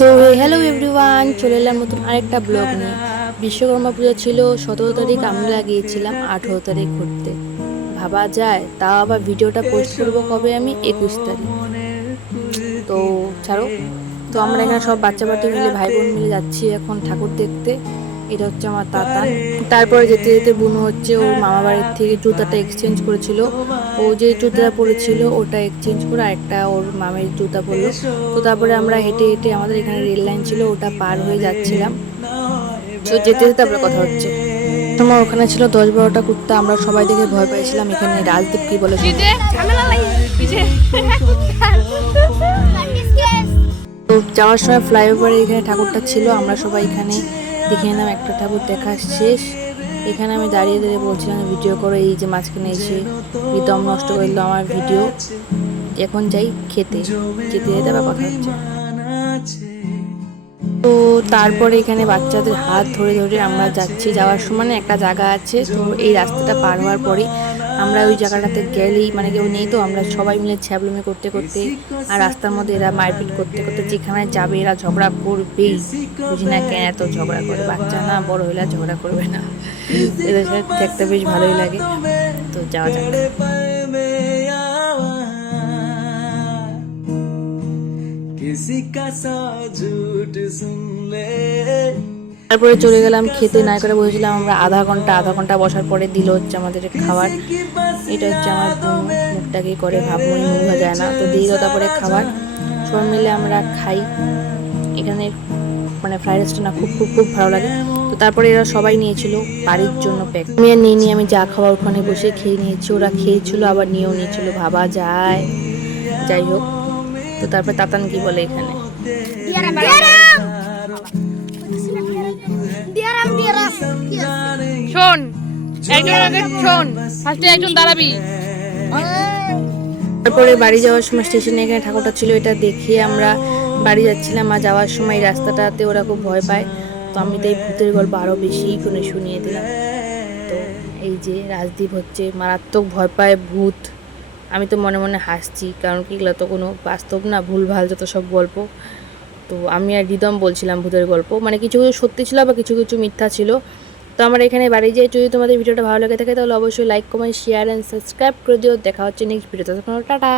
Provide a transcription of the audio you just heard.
তো hello everyone, চলে এলাম নতুন আরেকটা ব্লগ নিয়ে। বিশ্বকর্মা পুজো ছিল 17 তারিখ, আমরা গিয়েছিলাম 18 তারিখ ঘুরতে। ভাবা যায়, তাও আবার ভিডিওটা পোস্ট করব কবে, আমি 21 তারিখ। তো ছাড়ো, তো আমরা এখানে সব বাচ্চা বাচ্চা মিলে, ভাই বোন মিলে যাচ্ছি এখন ঠাকুর দেখতে। এটা হচ্ছে আমার তাতান। তারপরে যেতে যেতে বুনু হচ্ছে ওর মামা বাড়ির থেকে জুতাটা এক্সচেঞ্জ করেছিল। ও যে জুতা পরেছিল ওটা এক্সচেঞ্জ করে আরেকটা ওর মামের জুতা পরলো। তো তারপরে আমরা হেঁটে হেঁটে, আমাদের এখানে রেল লাইন ছিল, ওটা পার হয়ে যাচ্ছিলাম। তো যেতে যেতে তারপরে কথা হচ্ছে। তোমার ওখানে ছিল 10-12টা কুত্তা, আমরা সবাই দেখে ভয় পেয়েছিলাম। এখানে রাজদীপ কি বলে শোনো। তো যাওয়ার সময় ফ্লাইওভারে এখানে ঠাকুরটা ছিল, আমরা সবাই এখানে দেখে নিলাম। একটা ঠাকুর দেখা শেষ। এখানে আমি দাঁড়িয়ে দাঁড়িয়ে বলছিলাম ভিডিও করে, এই যে মাঝখানে এসে একদম নষ্ট করে দিল আমার ভিডিও। এখন যাই খেতে, যেতে যেতে আবার কথা হচ্ছে। তো তারপরে এখানে বাচ্চাদের হাত ধরে ধরে আমরা যাচ্ছি। যাওয়ার সময় একটা জায়গা আছে, তো এই রাস্তাটা পার হওয়ার পরেই আমরা ওই জায়গাটাতে গেলেই, মানে কেউ নেই, তো আমরা সবাই মিলে ছ্যাবলুমি করতে করতে আর রাস্তার মধ্যে এরা মারপিট করতে করতে যেখানে যাবে এরা ঝগড়া করবেই। বুঝি না কেন এত ঝগড়া করে, বাচ্চা না, বড় হইলে ঝগড়া করবে না। এদের সাথে দেখতে বেশ ভালোই লাগে। তো যাওয়া যাক। তারপরে চলে গেলাম খেতে। না করে বসেছিলাম আমরা আধা ঘন্টা বসার পরে দিল হচ্ছে আমাদের খাবার। এটা হচ্ছে আমার মুখটাকে করে ভাবময়ী, মুখ যায় না, তো দিল তারপরে খাবার। সব মিলে আমরা খাই। এখানে মানে ফ্রাইড রাইসটা না খুব খুব খুব ভালো লাগে। তো তারপরে এরা সবাই নিয়েছিল বাড়ির জন্য প্যাক। আমি আর নিয়ে আমি যা খাবার ওখানে বসে খেয়ে নিয়েছি, ওরা খেয়েছিল আবার নিয়েও নিয়েছিল। ভাবা যায়। যাই হোক, তো তারপর তাতান কি বলে এখানে। শোন, একজন আগে শোন, ফার্স্টে একজন দাঁড়াবি। তারপরে বাড়ি যাওয়ার সময় স্টেশনে এখানে ঠাকুরটা ছিল, এটা দেখে আমরা বাড়ি যাচ্ছিলাম। আর যাওয়ার সময় রাস্তাটাতে ওরা খুব ভয় পায়, তো আমি তো এই ভূতের গল্প আরও বেশি করে শুনিয়ে দিলাম। তো এই যে রাজদীপ হচ্ছে মারাত্মক ভয় পায় ভূত। আমি তো মনে মনে হাসছি, কারণ কি এগুলো তো কোনো বাস্তব না, ভুলভাল যত সব গল্প। তো আমি আর রিদম বলছিলাম ভূতের গল্প, মানে কিছু কিছু সত্যি ছিল বা কিছু কিছু মিথ্যা ছিল। তো আমার এখানে বাড়ি যাই। যদি তোমাদের ভিডিওটা ভালো লেগে থাকে তাহলে অবশ্যই like, comment, share and subscribe করে দিও। দেখা হচ্ছে নেক্সট ভিডিওতে, তখন টাটা।